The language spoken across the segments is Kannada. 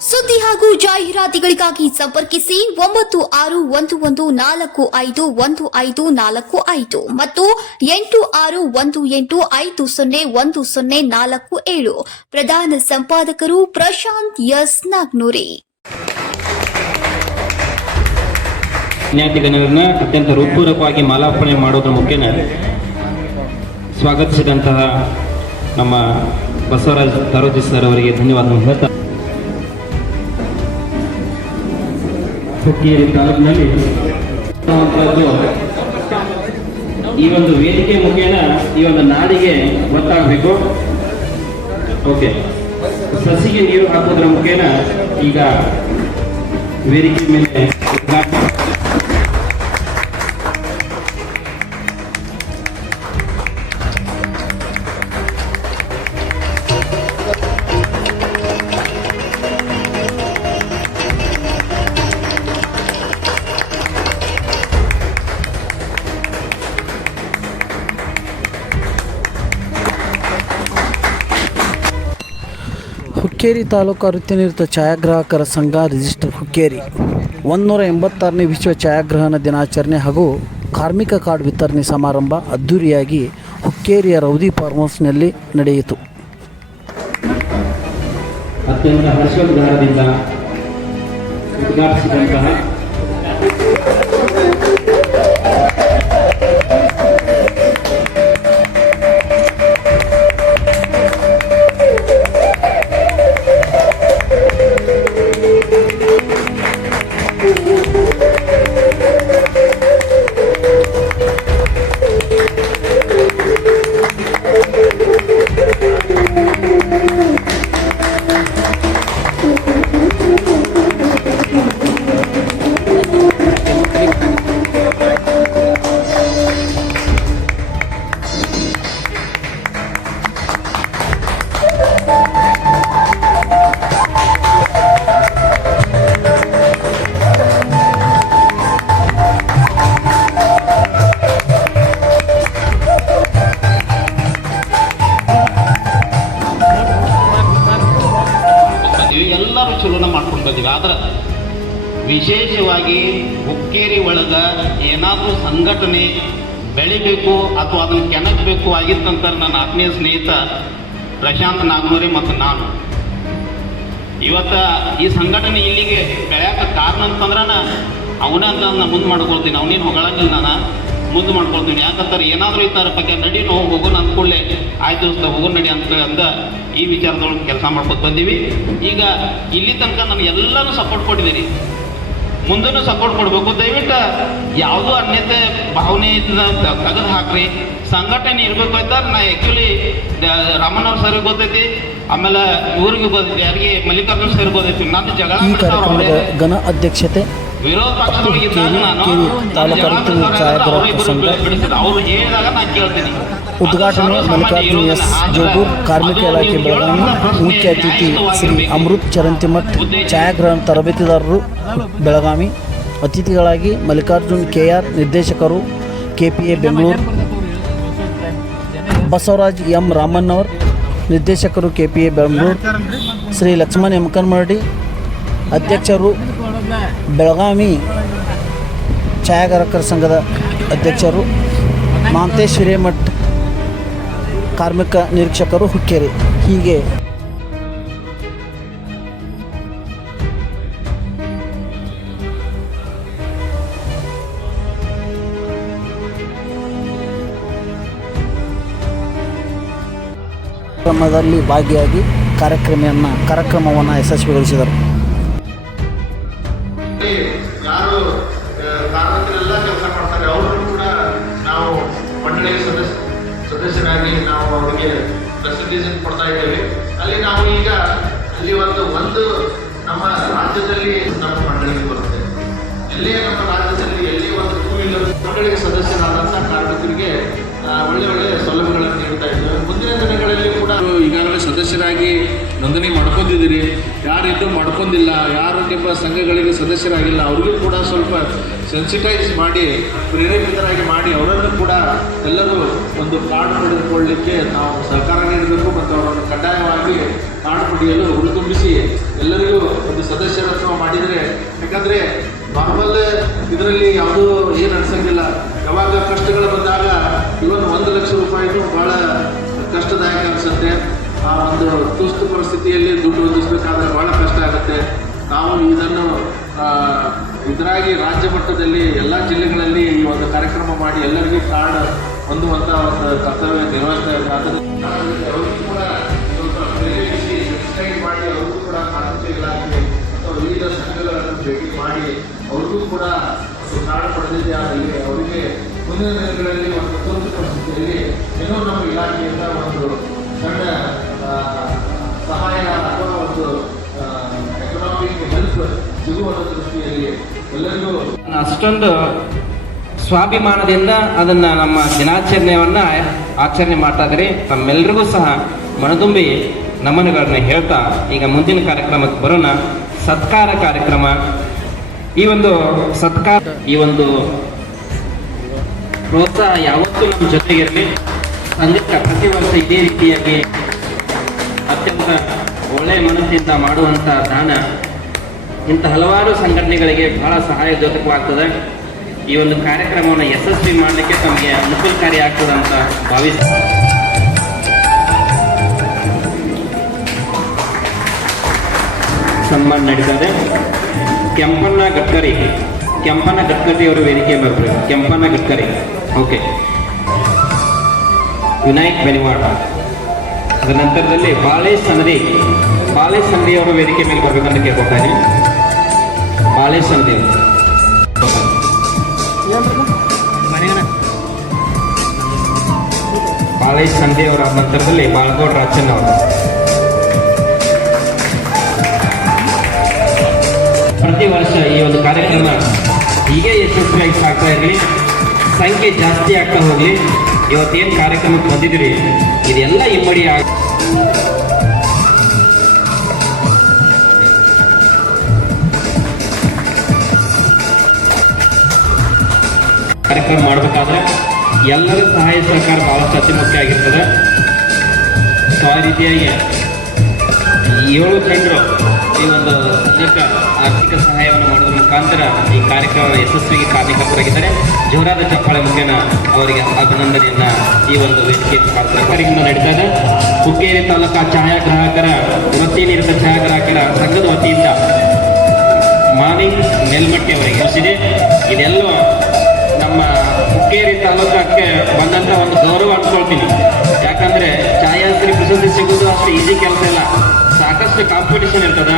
ಸುದ್ದಿ ಹಾಗೂ ಜಾಹೀರಾತುಗಳಿಗಾಗಿ ಸಂಪರ್ಕಿಸಿ ಒಂಬತ್ತು ಆರು ಒಂದು ಒಂದು ನಾಲ್ಕು ಐದು ಒಂದು ಐದು ನಾಲ್ಕು ಐದು ಮತ್ತು ಎಂಟು ಆರು ಒಂದು ಎಂಟು ಐದು ಸೊನ್ನೆ ಒಂದು ಸೊನ್ನೆ ನಾಲ್ಕು ಏಳು. ಪ್ರಧಾನ ಸಂಪಾದಕರು ಪ್ರಶಾಂತ್ ಎಸ್ ನಾಗ್ನೂರಿ. ವಿದ್ಯಾರ್ಥಿಗಣರನ್ನ ಅತ್ಯಂತ ಹೃತ್ಪೂರ್ವಕವಾಗಿ ಮಾಲಾರ್ಪಣೆ ಮಾಡೋದ್ರ ಮುಖ್ಯ ಸ್ವಾಗತಿಸಿದಂತಹ ನಮ್ಮ ಬಸವರಾಜ್ ತರೋಜಿ ಸರ್ ಅವರಿಗೆ ಹೇಳ್ತಾ ಹುಕ್ಕೇರಿ ತಾಲೂಕಿನಲ್ಲಿ ಈ ಒಂದು ವೇದಿಕೆ ಮುಖೇನ ಈ ಒಂದು ನಾಡಿಗೆ ಗೊತ್ತಾಗಬೇಕು ಓಕೆ ಸಸಿಗೆ ನೀರು ಹಾಕೋದ್ರ ಮುಖೇನ ಈಗ ವೇದಿಕೆ ಮೇಲೆ ಹುಕ್ಕೇರಿ ತಾಲೂಕು ವೃತ್ತಿನಿರತ ಛಾಯಾಗ್ರಾಹಕರ ಸಂಘ ರಿಜಿಸ್ಟರ್ ಹುಕ್ಕೇರಿ. ಒಂದುನೂರ ಎಂಬತ್ತಾರನೇ ವಿಶ್ವ ಛಾಯಾಗ್ರಹಣ ದಿನಾಚರಣೆ ಹಾಗೂ ಕಾರ್ಮಿಕ ಕಾರ್ಡ್ ವಿತರಣೆ ಸಮಾರಂಭ ಅದ್ದೂರಿಯಾಗಿ ಹುಕ್ಕೇರಿಯ ರೌದಿ ಫಾರ್ಮ್ ಹೌಸ್ನಲ್ಲಿ ನಡೆಯಿತು. ಅತ್ಯಂತ ಮಾಡ್ಕೊಂಡು ಬಂದೀವಿ ಆದ್ರೆ ವಿಶೇಷವಾಗಿ ಹುಕ್ಕೇರಿ ಒಳಗೆ ಏನಾದರೂ ಸಂಘಟನೆ ಬೆಳಿಬೇಕು ಅಥವಾ ಅದನ್ನು ಕೆಣಕಬೇಕು ಆಗಿತ್ತಂತಾರೆ ನನ್ನ ಆತ್ಮೀಯ ಸ್ನೇಹಿತ ಪ್ರಶಾಂತ್ ನಾಗ್ನೂರಿ ಮತ್ತು ನಾನು. ಇವತ್ತ ಈ ಸಂಘಟನೆ ಇಲ್ಲಿಗೆ ಬೆಳೆಯಕ್ಕೆ ಕಾರಣ ಅಂತಂದ್ರೆ ಅವನ ನಾನು ಮುಂದೆ ಮಾಡ್ಕೊಳ್ತೀನಿ. ಅವನೇನು ಹೊಗಳಂಗಿಲ್ಲ ನಾನು. ಮುಂದೆ ಮಾಡ್ಕೊಳ್ತೀನಿ ಯಾಕಂತಾರೆ ಏನಾದರೂ ಇದ್ದಾರ ಬಗ್ಗೆ ನಡಿ ನಾವು ಹೋಗೋಣ ಅಂದ್ಕೊಳ್ಳೆ ಆಯ್ತು ಹೋಗೋ ನಡಿ ಅಂತೇಳಿ ಅಂದ ಈ ವಿಚಾರದೊಳಗೆ ಕೆಲಸ ಮಾಡ್ಕೊತ ಬಂದೀವಿ. ಈಗ ಇಲ್ಲಿ ತನಕ ನಾನು ಎಲ್ಲನೂ ಸಪೋರ್ಟ್ ಕೊಟ್ಟಿದ್ದೀರಿ ಮುಂದೂ ಸಪೋರ್ಟ್ ಕೊಡಬೇಕು. ದಯವಿಟ್ಟು ಯಾವುದೋ ಅನ್ಯತೆ ಭಾವನೆ ತೆಗೆದು ಹಾಕ್ರಿ. ಸಂಘಟನೆ ಇರಬೇಕು ಆಯ್ತಾರೆ ನಾ ಆ್ಯಕ್ಚುಲಿ ರಾಮನವ್ರ ಸರ್ ಗೊತ್ತೈತಿ. ಆಮೇಲೆ ಊರಿಗೆ ಗೊತ್ತೈತಿ ಯಾರಿಗೆ ಮಲ್ಲಿಕಾರ್ಜುನ್ ಸರ್ ಗೊತ್ತೈತಿ. ನಾನು ಜಗಳ ಅಧ್ಯಕ್ಷತೆ ವಿರೋಧ ಪಕ್ಷದೊಳಗೆ ಇದ್ದಾಗ ನಾನು. ಅವ್ರು ಹೇಳಿದಾಗ ನಾನು ಕೇಳ್ತೀನಿ. ಉದ್ಘಾಟನೆ ಮಲ್ಲಿಕಾರ್ಜುನ ಎಸ್ ಜೋಗೂರ್ ಕಾರ್ಮಿಕ ಇಲಾಖೆ ಬೆಳಗಾವಿ ಮುಖ್ಯ ಅತಿಥಿ ಶ್ರೀ ಅಮೃತ್ ಚರಂತಿಮಠ್ ಛಾಯಾಗ್ರಹಣ ತರಬೇತಿದಾರರು ಬೆಳಗಾವಿ. ಅತಿಥಿಗಳಾಗಿ ಮಲ್ಲಿಕಾರ್ಜುನ್ ಕೆ ಆರ್ ನಿರ್ದೇಶಕರು K P A Bengaluru. Basavaraj M Ramannavar ನಿರ್ದೇಶಕರು K P A Bengaluru. Shri Lakshman M Kanmaradi ಅಧ್ಯಕ್ಷರು ಬೆಳಗಾವಿ ಛಾಯಾಗ್ರಾಹಕರ ಸಂಘದ ಅಧ್ಯಕ್ಷರು ಮಾಂತೇಶ್ ಹಿರೇಮಠ್ ಕಾರ್ಮಿಕ ನಿರೀಕ್ಷಕರು ಹುಕ್ಕೇರಿ. ಹೀಗೆ ಕ್ರಮದಲ್ಲಿ ಭಾಗಿಯಾಗಿ ಕಾರ್ಯಕ್ರಮವನ್ನು ಕಾರ್ಯಕ್ರಮವನ್ನು ಯಶಸ್ವಿಗೊಳಿಸಿದರು. ಸದಸ್ಯರಾಗಿ ನೋಂದಣಿ ಮಾಡ್ಕೊಂಡಿದ್ದೀರಿ. ಯಾರಿದ್ದು ಮಾಡ್ಕೊಂಡಿಲ್ಲ, ಯಾರು ನಿಮ್ಮ ಸಂಘಗಳಿಗೆ ಸದಸ್ಯರಾಗಿಲ್ಲ, ಅವ್ರಿಗೂ ಕೂಡ ಸ್ವಲ್ಪ ಸೆನ್ಸಿಟೈಸ್ ಮಾಡಿ, ಪ್ರೇರೇಪಿತರಾಗಿ ಮಾಡಿ, ಅವರನ್ನು ಕೂಡ ಎಲ್ಲರೂ ಒಂದು ಕಾರ್ಡ್ ಪಡೆದುಕೊಳ್ಳಲಿಕ್ಕೆ ನಾವು ಸಹಕಾರ ನೀಡಬೇಕು ಮತ್ತು ಅವರನ್ನು ಕಡ್ಡಾಯವಾಗಿ ಕಾರ್ಡ್ ಪಡೆಯಲು ಹುರಿದುಂಬಿಸಿ ಎಲ್ಲರಿಗೂ ಒಂದು ಸದಸ್ಯರತ್ವ ಮಾಡಿದರೆ. ಯಾಕಂದರೆ ನಾರ್ಮಲ್ ಇದರಲ್ಲಿ ಯಾವುದೂ ಏನು ಅನಿಸಂಗಿಲ್ಲ. ಯಾವಾಗ ಕಷ್ಟಗಳು ಬಂದಾಗ ಇವನ್ ಒಂದು ಲಕ್ಷ ರೂಪಾಯಿನೂ ಭಾಳ ಕಷ್ಟದಾಯಕ ಅನಿಸುತ್ತೆ. ಆ ಒಂದು ತುಸ್ತು ಪರಿಸ್ಥಿತಿಯಲ್ಲಿ ದುಡ್ಡು ಹೊಂದಿಸಬೇಕಾದ್ರೆ ಬಹಳ ಕಷ್ಟ ಆಗುತ್ತೆ. ನಾವು ಇದನ್ನು ಇದರಾಗಿ ರಾಜ್ಯ ಮಟ್ಟದಲ್ಲಿ ಎಲ್ಲ ಜಿಲ್ಲೆಗಳಲ್ಲಿ ಈ ಒಂದು ಕಾರ್ಯಕ್ರಮ ಮಾಡಿ ಎಲ್ಲರಿಗೂ ಕಾರ್ಡ್ ಹೊಂದುವಂಥ ಒಂದು ಕರ್ತವ್ಯ ನಿರ್ವಹಿಸ್ತಾ ಇದ್ದಾರೆ. ಮಾಡಿ ಅವ್ರಿಗೂ ಕೂಡ ಕಾರ್ಮಿಕ ಇಲಾಖೆ ಅಥವಾ ವಿವಿಧ ಸಂಘಗಳನ್ನು ಭೇಟಿ ಮಾಡಿ ಅವ್ರಿಗೂ ಕೂಡ ಕಾರ್ಡ್ ಪಡೆದಿದೆ. ಆದರೆ ಅವರಿಗೆ ಮುಂದಿನ ದಿನಗಳಲ್ಲಿ ಒಂದು ತುರ್ತು ಪರಿಸ್ಥಿತಿಯಲ್ಲಿ ಏನೋ ನಮ್ಮ ಇಲಾಖೆಯಿಂದ ಒಂದು ಸಣ್ಣ ಸಹಾಯ ಅಥವಾ ಒಂದು ಎಕನಾಮಿಕ್ ಹೆಲ್ಪ್ ಸಿಗುವ ದೃಷ್ಟಿಯಲ್ಲಿ ಎಲ್ಲರಿಗೂ ಅಷ್ಟೊಂದು ಸ್ವಾಭಿಮಾನದಿಂದ ಅದನ್ನು ನಮ್ಮ ದಿನಾಚರಣೆಯನ್ನ ಆಚರಣೆ ಮಾಡ್ತಾ ಇದ್ರಿ ತಮ್ಮೆಲ್ಲರಿಗೂ ಸಹ ಮನದುಂಬಿ ನಮನಗಳನ್ನು ಹೇಳ್ತಾ ಈಗ ಮುಂದಿನ ಕಾರ್ಯಕ್ರಮಕ್ಕೆ ಬರೋಣ. ಸತ್ಕಾರ ಕಾರ್ಯಕ್ರಮ. ಈ ಒಂದು ಸತ್ಕಾರ, ಈ ಒಂದು ಪ್ರೋತ್ಸಾಹ ಯಾವತ್ತೂ ನಮ್ಮ ಜೊತೆಗಿರಲಿ. ಸಂಘಕ್ಕೆ ಪ್ರತಿ ವರ್ಷ ಇದೇ ರೀತಿಯಾಗಿ ಅತ್ಯಂತ ಒಳ್ಳೆಯ ಮನಸ್ಸಿಂದ ಮಾಡುವಂಥ ದಾನ. ಇಂಥ ಹಲವಾರು ಸಂಘಟನೆಗಳಿಗೆ ಬಹಳ ಸಹಾಯಜನಕವಾಗ್ತದೆ ಈ ಒಂದು ಕಾರ್ಯಕ್ರಮವನ್ನು ಯಶಸ್ವಿ ಮಾಡಲಿಕ್ಕೆ ತಮಗೆ ಅನುಕೂಲಕಾರಿ ಆಗ್ತದೆ ಅಂತ ಭಾವಿಸ ಸನ್ಮಾನ ನಡೀತದೆ. ಕೆಂಪಣ್ಣ ಗಡ್ಕರಿ ಕೆಂಪಣ್ಣ ಗಡ್ಕರಿ ಅವರು ವೇದಿಕೆ ಬರ್ತಾರೆ. ಕೆಂಪಣ್ಣ ಗಡ್ಕರಿ ಓಕೆ ವಿನಾಯಕ್ ಬೆನಿವಾಡ ಅದರ ನಂತರದಲ್ಲಿ ಬಾಳೆ ಸಂದಿ ಬಾಳೆ ಸಂದಿ ಅವರು ವೇದಿಕೆ ಮೇಲೆ ಬರಬೇಕಂತ ಕೇಳ್ಕೊತಾ ಇದ್ದೀನಿ ಬಾಳೆ ಸಂದಿ ಬಾಳೆ ಸಂಧಿ ಅವರ ನಂತರದಲ್ಲಿ ಬಾಳ್ಗೋಡ್ ರಾಜಣ್ಣ ಅವರು. ಪ್ರತಿ ವರ್ಷ ಈ ಒಂದು ಕಾರ್ಯಕ್ರಮ ಹೀಗೆ ಯಶಸ್ವಿಯಾಗಿ ಸಾಕ್ತಾ ಇರಲಿ. ಸಂಖ್ಯೆ ಜಾಸ್ತಿ ಆಗ್ತಾ ಹೋಗಲಿ. ಇವತ್ತೇನು ಕಾರ್ಯಕ್ರಮಕ್ಕೆ ಬಂದಿದ್ದೀರಿ? ಇದೆಲ್ಲ ಇಮ್ಮಡಿ ಆಗ ಕಾರ್ಯಕ್ರಮ ಮಾಡಬೇಕಾದ್ರೆ ಎಲ್ಲರ ಸಹಾಯ ಸಹಕಾರ ಬಹಳಷ್ಟು ಅತಿ ಮುಖ್ಯ ಆಗಿರ್ತದೆ. ಸೊ, ಆ ರೀತಿಯಾಗಿ ಏಳು ಜನರು ಈ ಒಂದು ಸದ್ಯಕ್ಕೆ ಆರ್ಥಿಕ ಸಹಾಯವನ್ನು ಮಾಡೋದ್ರ ಮುಖಾಂತರ ಈ ಕಾರ್ಯಕ್ರಮ ಯಶಸ್ವಿಗೆ ಕಾರಣಕರ್ತರಾಗಿದ್ದಾರೆ ಜೋರಾದ ಚಪ್ಪಾಳೆ ಮುಖೇನ ಅವರಿಗೆ ಅಭಿನಂದನೆಯನ್ನ ಈ ಒಂದು ವೇದಿಕೆ ಕಾರ್ಯಕ್ರಮ ನಡೀತಾ ಇದೆ. ಹುಕ್ಕೇರಿ ತಾಲೂಕಾ ಛಾಯಾಗ್ರಾಹಕರ ವೃತ್ತಿನಿರತ ಛಾಯಾಗ್ರಾಹಕರ ಸಂಘದ ವತಿಯಿಂದ ಮಾವಿಂಗ್ ಮೇಲ್ಮಟ್ಟಿ ಅವರಿಗೆ ಮುಗಿಸಿದೆ ಇದೆಲ್ಲ ನಮ್ಮ ಹುಕ್ಕೇರಿ ತಾಲೂಕಕ್ಕೆ ಬಂದಂತ ಒಂದು ಗೌರವ ಅನ್ಕೊಳ್ತೀನಿ. ಯಾಕಂದ್ರೆ ಛಾಯಾಶ್ರೀ ಪ್ರಶಸ್ತಿ ಸಿಗುವುದು ಅಷ್ಟು ಈಸಿ ಕೆಲಸ ಇಲ್ಲ. ಸಾಕಷ್ಟು ಕಾಂಪಿಟೇಷನ್ ಇರ್ತದ.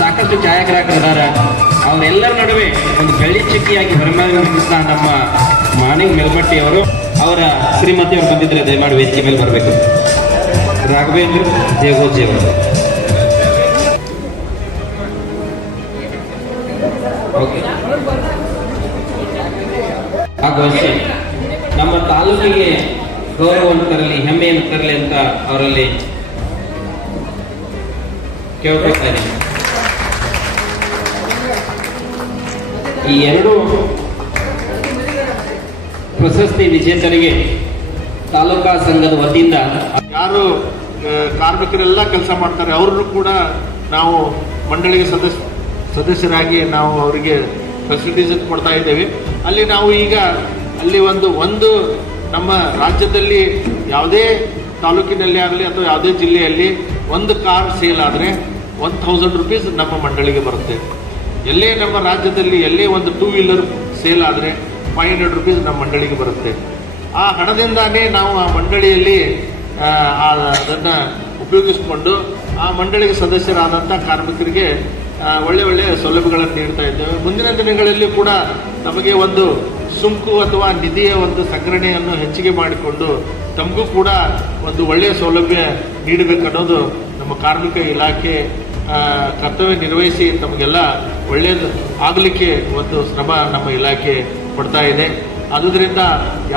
ಸಾಕಷ್ಟು ಛಾಯಾಗ್ರಾಹಕರು ಅದಾರ ಅವರೆಲ್ಲರ ನಡುವೆ ಒಂದು ಬೆಳ್ಳಿ ಚಿಕ್ಕಿಯಾಗಿ ಹೊರಮೇಲಿದ್ದ ನಮ್ಮ ಮಾನಿಂಗ್ ಮೇಲ್ಮಟ್ಟಿ ಅವರು ಅವರ ಶ್ರೀಮತಿ ಅವರು ಬಂದಿದ್ರೆ ದಯಮಾಡಿ ವೇದಿಕೆ ಮೇಲೆ ಬರಬೇಕು. ರಾಘವೇಂದ್ರ ದೇವೋಜಿ ಅವರು. ಭಾಗವಹಿಸಿ. ನಮ್ಮ ತಾಲೂಕಿಗೆ ಗೌರವವನ್ನು ತರಲಿ, ಹೆಮ್ಮೆಯನ್ನು ತರಲಿ ಅಂತ ಅವರಲ್ಲಿ ಕೇಳ್ಕೊಳ್ತಾ ಇದ್ದೀನಿ. ಈ ಎರಡು ಪ್ರಶಸ್ತಿ ವಿಜೇತರಿಗೆ ತಾಲೂಕಾ ಸಂಘದ ವತಿಯಿಂದ ಯಾರು ಕಾರ್ಮಿಕರೆಲ್ಲ ಕೆಲಸ ಮಾಡ್ತಾರೆ, ಅವ್ರನ್ನು ಕೂಡ ನಾವು ಮಂಡಳಿಗೆ ಸದಸ್ಯ ಸದಸ್ಯರಾಗಿ ನಾವು ಅವರಿಗೆ ಫೆಸಿಲಿಟೀಸ್ ಕೊಡ್ತಾ ಇದ್ದೇವೆ. ಅಲ್ಲಿ ನಾವು ಈಗ, ಅಲ್ಲಿ ಒಂದು ಒಂದು ನಮ್ಮ ರಾಜ್ಯದಲ್ಲಿ ಯಾವುದೇ ತಾಲೂಕಿನಲ್ಲಿ ಆಗಲಿ ಅಥವಾ ಯಾವುದೇ ಜಿಲ್ಲೆಯಲ್ಲಿ ಒಂದು ಕಾರ್ ಸೇಲ್ ಆದರೆ ಒನ್ ಥೌಸಂಡ್ ರುಪೀಸ್ ನಮ್ಮ ಮಂಡಳಿಗೆ ಬರುತ್ತೆ. ಎಲ್ಲೇ ನಮ್ಮ ರಾಜ್ಯದಲ್ಲಿ ಎಲ್ಲೇ ಒಂದು ಟೂ ವೀಲರ್ ಸೇಲ್ ಆದರೆ ಫೈವ್ ಹಂಡ್ರೆಡ್ ರುಪೀಸ್ ನಮ್ಮ ಮಂಡಳಿಗೆ ಬರುತ್ತೆ. ಆ ಹಣದಿಂದಾನೇ ನಾವು ಆ ಮಂಡಳಿಯಲ್ಲಿ ಅದನ್ನು ಉಪಯೋಗಿಸಿಕೊಂಡು ಆ ಮಂಡಳಿಗೆ ಸದಸ್ಯರಾದಂಥ ಕಾರ್ಮಿಕರಿಗೆ ಒಳ್ಳೆ ಒಳ್ಳೆ ಸೌಲಭ್ಯಗಳನ್ನು ನೀಡ್ತಾ ಇದ್ದೇವೆ. ಮುಂದಿನ ದಿನಗಳಲ್ಲಿ ಕೂಡ ನಮಗೆ ಒಂದು ಸುಂಕು ಅಥವಾ ನಿಧಿಯ ಒಂದು ಸಂಗ್ರಹಣೆಯನ್ನು ಹೆಚ್ಚಿಗೆ ಮಾಡಿಕೊಂಡು ತಮಗೂ ಕೂಡ ಒಂದು ಒಳ್ಳೆಯ ಸೌಲಭ್ಯ ನೀಡಬೇಕನ್ನೋದು ನಮ್ಮ ಕಾರ್ಮಿಕ ಇಲಾಖೆ ಕರ್ತವ್ಯ ನಿರ್ವಹಿಸಿ ತಮಗೆಲ್ಲ ಒಳ್ಳೆಯದು ಆಗಲಿಕ್ಕೆ ಒಂದು ಶ್ರಮ ನಮ್ಮ ಇಲಾಖೆ ಕೊಡ್ತಾ ಇದೆ. ಆದುದರಿಂದ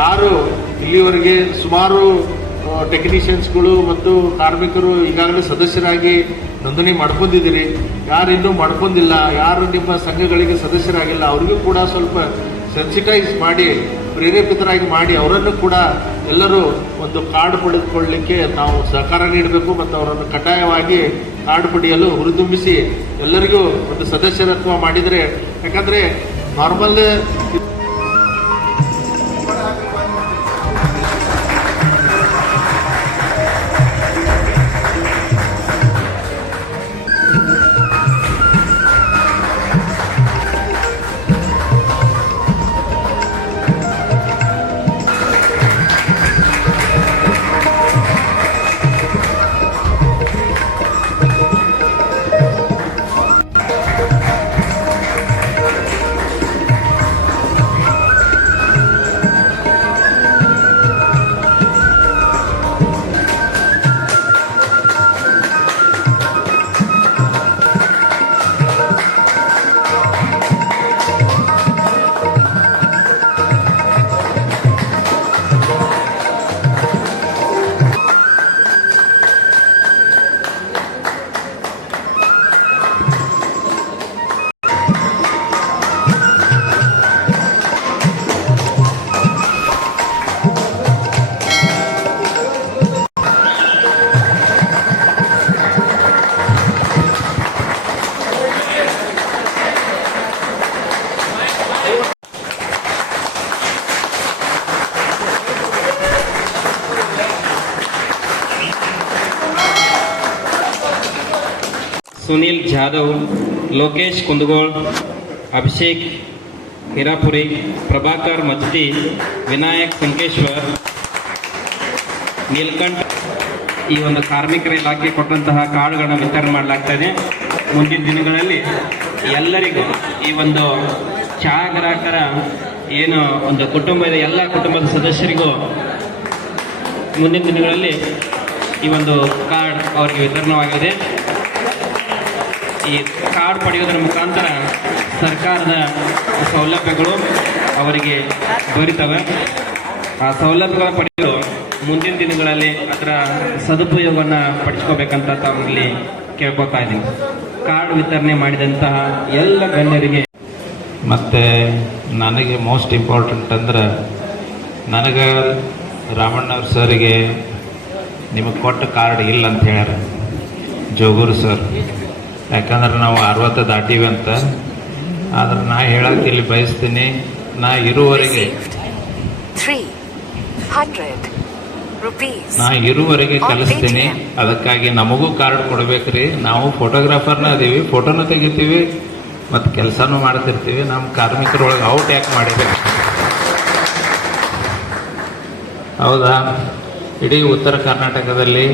ಯಾರು ಇಲ್ಲಿವರೆಗೆ ಸುಮಾರು ಟೆಕ್ನಿಷಿಯನ್ಸ್ಗಳು ಮತ್ತು ಕಾರ್ಮಿಕರು ಈಗಾಗಲೇ ಸದಸ್ಯರಾಗಿ ನೋಂದಣಿ ಮಾಡ್ಕೊಂಡಿದ್ದೀರಿ. ಯಾರು ಇನ್ನೂ ಮಾಡ್ಕೊಂಡಿಲ್ಲ, ಯಾರು ನಿಮ್ಮ ಸಂಘಗಳಿಗೆ ಸದಸ್ಯರಾಗಿಲ್ಲ, ಅವ್ರಿಗೂ ಕೂಡ ಸ್ವಲ್ಪ ಸೆನ್ಸಿಟೈಸ್ ಮಾಡಿ, ಪ್ರೇರೇಪಿತರಾಗಿ ಮಾಡಿ, ಅವರನ್ನು ಕೂಡ ಎಲ್ಲರೂ ಒಂದು ಕಾರ್ಡ್ ಪಡೆದುಕೊಳ್ಳಲಿಕ್ಕೆ ನಾವು ಸಹಕಾರ ನೀಡಬೇಕು ಮತ್ತು ಅವರನ್ನು ಕಡ್ಡಾಯವಾಗಿ ಕಾರ್ಡ್ ಪಡೆಯಲು ಹುರಿದುಂಬಿಸಿ ಎಲ್ಲರಿಗೂ ಒಂದು ಸದಸ್ಯರತ್ವ ಮಾಡಿದರೆ ಯಾಕಂದರೆ ನಾರ್ಮಲ್ ಸುನೀಲ್ ಜಾಧವ್, ಲೋಕೇಶ್ ಕುಂದಗೋಳ್, ಅಭಿಷೇಕ್ ಹಿರಾಪುರಿ, ಪ್ರಭಾಕರ್ ಮಜ್ತಿ, ವಿನಾಯಕ್ ಸಂಕೇಶ್ವರ್, ನೀಲ್ಕಂಠ್. ಈ ಒಂದು ಕಾರ್ಮಿಕರ ಇಲಾಖೆ ಕೊಟ್ಟಂತಹ ಕಾರ್ಡ್ಗಳನ್ನು ವಿತರಣೆ ಮಾಡಲಾಗ್ತಾ ಇದೆ. ಮುಂದಿನ ದಿನಗಳಲ್ಲಿ ಎಲ್ಲರಿಗೂ ಈ ಒಂದು ಚಹಾ ಗ್ರಾಹಕರ ಏನು ಒಂದು ಕುಟುಂಬದ ಎಲ್ಲ ಕುಟುಂಬದ ಸದಸ್ಯರಿಗೂ ಮುಂದಿನ ದಿನಗಳಲ್ಲಿ ಈ ಒಂದು ಕಾರ್ಡ್ ಅವರಿಗೆ ವಿತರಣವಾಗಿದೆ ಈ ಕಾರ್ಡ್ ಪಡೆಯೋದರ ಮುಖಾಂತರ ಸರ್ಕಾರದ ಸೌಲಭ್ಯಗಳು ಅವರಿಗೆ ದೊರೀತವೆ. ಆ ಸೌಲಭ್ಯಗಳ ಪಡೆಯಲು ಮುಂದಿನ ದಿನಗಳಲ್ಲಿ ಅದರ ಸದುಪಯೋಗವನ್ನು ಪಡಿಸ್ಕೋಬೇಕಂತ ತಮ್ಮಲ್ಲಿ ಕೇಳ್ಕೊತಾ ಇದ್ದೀನಿ ಕಾರ್ಡ್ ವಿತರಣೆ ಮಾಡಿದಂತಹ ಎಲ್ಲ ಗಣ್ಯರಿಗೆ ಮತ್ತು ನನಗೆ ಮೋಸ್ಟ್ ಇಂಪಾರ್ಟೆಂಟ್ ಅಂದ್ರೆ ನನಗೆ ರಾಮಣ್ಣವ್ರ ಸರ್ಗೆ ನಿಮಗೆ ಕೊಟ್ಟ ಕಾರ್ಡ್ ಇಲ್ಲ ಅಂತ ಹೇಳ್ಯಾರ. ಜೋಗೂರು ಸರ್. ಯಾಕಂದ್ರೆ ನಾವು ಅರವತ್ತು ದಾಟೀವಿ ಅಂತ ಆದ್ರೆ ನಾ ಹೇಳಕ್ಕೆ ಇಲ್ಲಿ ಬಯಸ್ತೀನಿ ನಾ ಇರುವವರೆಗೆ. ನಾ ಇರುವವರೆಗೆ ಕಲಿಸ್ತೀನಿ. ಅದಕ್ಕಾಗಿ ನಮಗೂ ಕಾರ್ಡ್ ಕೊಡ್ಬೇಕ್ರಿ. ನಾವು ಫೋಟೋಗ್ರಾಫರ್ನ ಅದೀವಿ ಫೋಟೋನು ತೆಗಿತೀವಿ ಮತ್ತು ಕೆಲಸನೂ ಮಾಡ್ತಿರ್ತೀವಿ. ನಮ್ಮ ಕಾರ್ಮಿಕರೊಳಗೆ ಔಟ್ ಯಾಕೆ ಮಾಡಿದೆ? ಹೌದಾ? ಇಡೀ ಉತ್ತರ ಕರ್ನಾಟಕದಲ್ಲಿ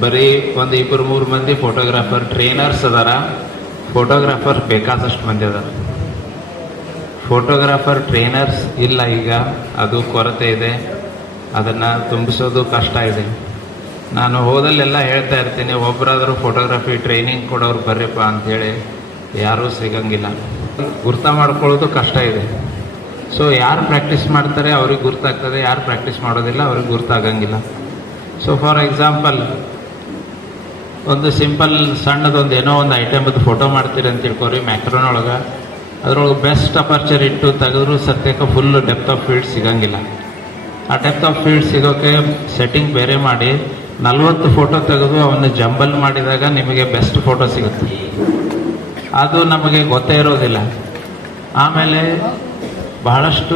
ಬರೀ ಒಂದು ಇಬ್ಬರು ಮೂರು ಮಂದಿ ಫೋಟೋಗ್ರಾಫರ್ ಟ್ರೈನರ್ಸ್ ಅದಾರ. ಫೋಟೋಗ್ರಾಫರ್ ಬೇಕಾದಷ್ಟು ಮಂದಿ ಅದಾರ. ಫೋಟೋಗ್ರಾಫರ್ ಟ್ರೈನರ್ಸ್ ಇಲ್ಲ ಈಗ. ಅದು ಕೊರತೆ ಇದೆ. ಅದನ್ನು ತುಂಬಿಸೋದು ಕಷ್ಟ ಇದೆ. ನಾನು ಹೋದಲ್ಲೆಲ್ಲ ಹೇಳ್ತಾ ಇರ್ತೀನಿ ಒಬ್ಬರಾದರೂ ಫೋಟೋಗ್ರಫಿ ಟ್ರೈನಿಂಗ್ ಕೊಡೋರು ಬರ್ರಿಪ್ಪ ಅಂಥೇಳಿ ಯಾರೂ ಸಿಗಂಗಿಲ್ಲ. ಗುರ್ತ ಮಾಡ್ಕೊಳ್ಳೋದು ಕಷ್ಟ ಇದೆ. ಸೊ ಯಾರು ಪ್ರಾಕ್ಟೀಸ್ ಮಾಡ್ತಾರೆ, ಅವ್ರಿಗೆ ಗುರ್ತಾಗ್ತದೆ. ಯಾರು ಪ್ರಾಕ್ಟೀಸ್ ಮಾಡೋದಿಲ್ಲ, ಅವ್ರಿಗೆ ಗುರ್ತಾಗಂಗಿಲ್ಲ. ಸೊ ಫಾರ್ ಎಕ್ಸಾಂಪಲ್ ಒಂದು ಸಿಂಪಲ್ ಸಣ್ಣದೊಂದು ಏನೋ ಒಂದು ಐಟಮ್ದು ಫೋಟೋ ಮಾಡ್ತೀರಿ ಅಂತ ತಿಳ್ಕೊರಿ ಮ್ಯಾಕ್ರೋನ್ ಒಳಗೆ ಅದ್ರೊಳಗೆ ಬೆಸ್ಟ್ ಅಪರ್ಚರ್ ಇಟ್ಟು ತೆಗೆದ್ರು ಸದ್ಯಕ್ಕೆ ಫುಲ್ ಡೆಪ್ತ್ ಆಫ್ ಫೀಲ್ಡ್ ಸಿಗಂಗಿಲ್ಲ. ಆ ಡೆಪ್ತ್ ಆಫ್ ಫೀಲ್ಡ್ ಸಿಗೋಕ್ಕೆ ಸೆಟ್ಟಿಂಗ್ ಬೇರೆ ಮಾಡಿ, ನಲ್ವತ್ತು ಫೋಟೋ ತೆಗೆದು ಅವನ್ನ ಜಂಬಲ್ ಮಾಡಿದಾಗ ನಿಮಗೆ ಬೆಸ್ಟ್ ಫೋಟೋ ಸಿಗುತ್ತೆ. ಅದು ನಮಗೆ ಗೊತ್ತೇ ಇರೋದಿಲ್ಲ. ಆಮೇಲೆ ಬಹಳಷ್ಟು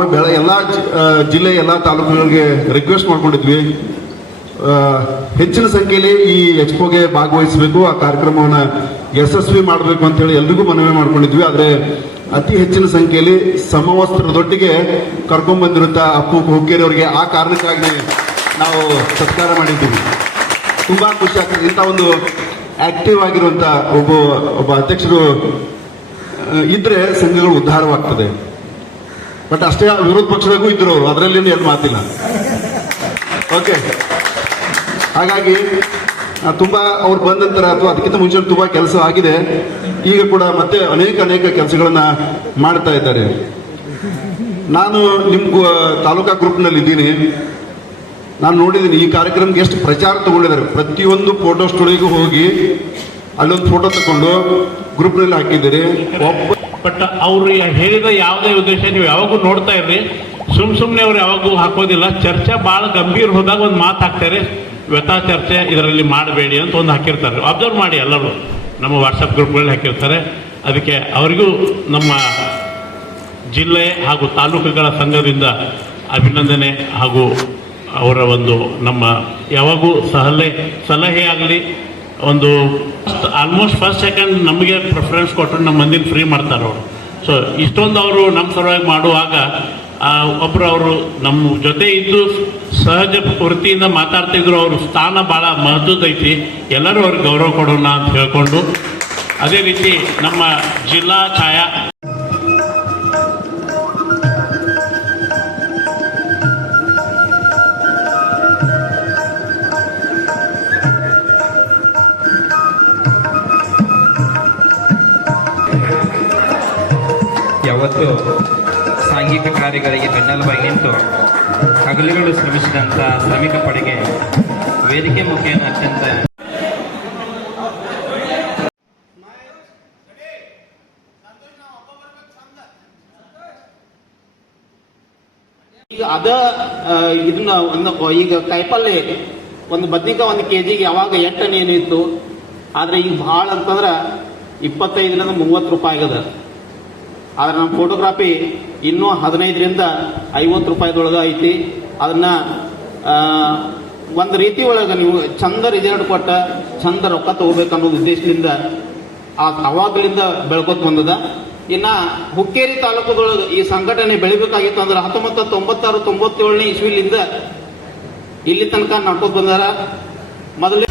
ನಾವು ಬೆಳ, ಎಲ್ಲ ಜಿಲ್ಲೆ, ಎಲ್ಲ ತಾಲೂಕುಗಳಿಗೆ ರಿಕ್ವೆಸ್ಟ್ ಮಾಡ್ಕೊಂಡಿದ್ವಿ. ಹೆಚ್ಚಿನ ಸಂಖ್ಯೆಯಲ್ಲಿ ಈ ಎಕ್ಸ್ಪೋಗೆ ಭಾಗವಹಿಸಬೇಕು, ಆ ಕಾರ್ಯಕ್ರಮವನ್ನು ಯಶಸ್ವಿ ಮಾಡಬೇಕು ಅಂತ ಹೇಳಿ ಎಲ್ರಿಗೂ ಮನವಿ ಮಾಡ್ಕೊಂಡಿದ್ವಿ. ಆದರೆ ಅತಿ ಹೆಚ್ಚಿನ ಸಂಖ್ಯೆಯಲ್ಲಿ ಸಮವಸ್ತ್ರದೊಟ್ಟಿಗೆ ಕರ್ಕೊಂಡ್ ಬಂದಿರುತ್ತ ಅಪ್ಪು ಹುಕ್ಕೇರಿ ಅವರಿಗೆ ಆ ಕಾರಣಕ್ಕಾಗಿ ನಾವು ಸತ್ಕಾರ ಮಾಡಿದ್ದೀವಿ. ತುಂಬ ಖುಷಿ ಆಗ್ತದೆ. ಇಂಥ ಒಂದು ಆಕ್ಟಿವ್ ಆಗಿರುವಂಥ ಒಬ್ಬ ಒಬ್ಬ ಅಧ್ಯಕ್ಷರು ಇದ್ದರೆ ಸಂಘಗಳು ಉದ್ಧಾರವಾಗ್ತದೆ. ಬಟ್ ಅಷ್ಟೇ ವಿರೋಧ ಪಕ್ಷದಾಗೂ ಇದ್ರು ಅವರು. ಅದರಲ್ಲಿ ಏನು ಮಾತಿಲ್ಲ. ಓಕೆ ಹಾಗಾಗಿ ತುಂಬ ಅವ್ರು ಬಂದ ನಂತರ ಅಥವಾ ಅದಕ್ಕಿಂತ ಮುಂಚೆ ತುಂಬಾ ಕೆಲಸ ಆಗಿದೆ. ಈಗ ಕೂಡ ಮತ್ತೆ ಅನೇಕ ಅನೇಕ ಕೆಲಸಗಳನ್ನ ಮಾಡ್ತಾ ಇದ್ದಾರೆ. ನಾನು ನಿಮ್ಮ ತಾಲೂಕಾ ಗ್ರೂಪ್ನಲ್ಲಿ ಇದ್ದೀನಿ. ನಾನು ನೋಡಿದ್ದೀನಿ, ಈ ಕಾರ್ಯಕ್ರಮಕ್ಕೆ ಎಷ್ಟು ಪ್ರಚಾರ ತಗೊಂಡಿದ್ದಾರೆ. ಪ್ರತಿಯೊಂದು ಫೋಟೋ ಸ್ಟುಡಿಯೋಗೂ ಹೋಗಿ ಅಲ್ಲೊಂದು ಫೋಟೋ ತಗೊಂಡು ಗ್ರೂಪ್ನಲ್ಲಿ ಹಾಕಿದ್ದೀರಿ. ಒಬ್ಬ ಬಟ್ ಅವರು ಹೇಳಿದ ಯಾವುದೇ ಉದ್ದೇಶ ನೀವು ಯಾವಾಗೂ ನೋಡ್ತಾ ಇರ್ರಿ. ಸುಮ್ ಸುಮ್ಮನೆ ಅವ್ರು ಯಾವಾಗೂ ಹಾಕೋದಿಲ್ಲ. ಚರ್ಚೆ ಭಾಳ ಗಂಭೀರ ಹೋದಾಗ ಒಂದು ಮಾತು ಹಾಕ್ತಾರೆ. ವ್ಯಥಾ ಚರ್ಚೆ ಇದರಲ್ಲಿ ಮಾಡಬೇಡಿ ಅಂತ ಒಂದು ಹಾಕಿರ್ತಾರೆ. ಅಬ್ಸರ್ವ್ ಮಾಡಿ ಎಲ್ಲರೂ. ನಮ್ಮ ವಾಟ್ಸಪ್ ಗ್ರೂಪ್ಗಳಲ್ಲಿ ಹಾಕಿರ್ತಾರೆ. ಅದಕ್ಕೆ ಅವರಿಗೂ ನಮ್ಮ ಜಿಲ್ಲೆ ಹಾಗೂ ತಾಲೂಕುಗಳ ಸಂಘದಿಂದ ಅಭಿನಂದನೆ ಹಾಗೂ ಅವರ ಒಂದು ನಮ್ಮ ಯಾವಾಗೂ ಸಲಹೆ ಸಲಹೆ ಆಗಲಿ ಒಂದು ಆಲ್ಮೋಸ್ಟ್ ಫಸ್ಟ್ ಸೆಕೆಂಡ್ ನಮಗೆ ಪ್ರಿಫರೆನ್ಸ್ ಕೊಟ್ಟರು ನಮ್ಮ ಮಂದಿನ ಫ್ರೀ ಮಾಡ್ತಾರೆ ಅವರು. ಸೊ ಇಷ್ಟೊಂದು ಅವರು ನಮ್ಮ ಸಲುವಾಗಿ ಮಾಡುವಾಗ ಒಬ್ಬರು ಅವರು ನಮ್ಮ ಜೊತೆ ಇದ್ದು ಸಹಜ ವೃತ್ತಿಯಿಂದ ಮಾತಾಡ್ತಿದ್ರು, ಅವ್ರ ಸ್ಥಾನ ಭಾಳ ಮಹತ್ವದೈತಿ ಎಲ್ಲರೂ ಅವ್ರಿಗೆ ಗೌರವ ಕೊಡೋಣ ಅಂತ ಹೇಳ್ಕೊಂಡು, ಅದೇ ರೀತಿ ನಮ್ಮ ಜಿಲ್ಲಾ ಛಾಯಾ ಯಾವತ್ತು ಸಾಂಘಿಕ ಕಾರ್ಯಗಳಿಗೆ ಬೆನ್ನೆಲುಬಾಗಿ ನಿಂತು ಹಗಲಿರುಳು ಶ್ರಮಿಸಿದಂಥ ಶ್ರಮಿಕ ಪಡೆಗೆ ವೇದಿಕೆ ಮುಖೇನ ಅತ್ಯಂತ ಈಗ ಅದ ಇದನ್ನ ಒಂದು ಈಗ ಕಾಯಿಪಲ್ಲೆ ಒಂದು ಬದ್ನಿಕಾಯಿ ಒಂದು ಕೆ ಜಿಗೆ ಯಾವಾಗ ಎಂಟನೇ ಏನಿತ್ತು ಆದ್ರೆ ಈಗ ಭಾಳ ಅಂತಂದ್ರ ಇಪ್ಪತ್ತೈದರಿಂದ ಮೂವತ್ತು ರೂಪಾಯಿ ಆಗದ. ಆದ್ರೆ ನಮ್ಮ ಫೋಟೋಗ್ರಾಫಿ ಇನ್ನೂ ಹದಿನೈದರಿಂದ ಐವತ್ತು ರೂಪಾಯಿದೊಳಗ ಐತಿ. ಅದನ್ನ ಒಂದು ರೀತಿ ಒಳಗೆ ನೀವು ಚಂದ ರಿಸಲ್ಟ್ ಕೊಟ್ಟ ಚಂದ ರೊಕ್ಕ ತಗೋಬೇಕು ಅನ್ನೋ ಉದ್ದೇಶದಿಂದ ಆ ಅವಾಗಲಿಂದ ಬೆಳ್ಕೊತ ಬಂದದ. ಇನ್ನ ಹುಕ್ಕೇರಿ ತಾಲೂಕದೊಳಗೆ ಈ ಸಂಘಟನೆ ಬೆಳಿಬೇಕಾಗಿತ್ತು ಅಂದ್ರೆ ಹತ್ತೊಂಬತ್ತು, ತೊಂಬತ್ತಾರು, ತೊಂಬತ್ತೇಳನೇ ಇಸ್ವಿಲಿಂದ ಇಲ್ಲಿ ತನಕ ನಡ್ಕೊತ ಬಂದಾರ. ಮೊದಲೇ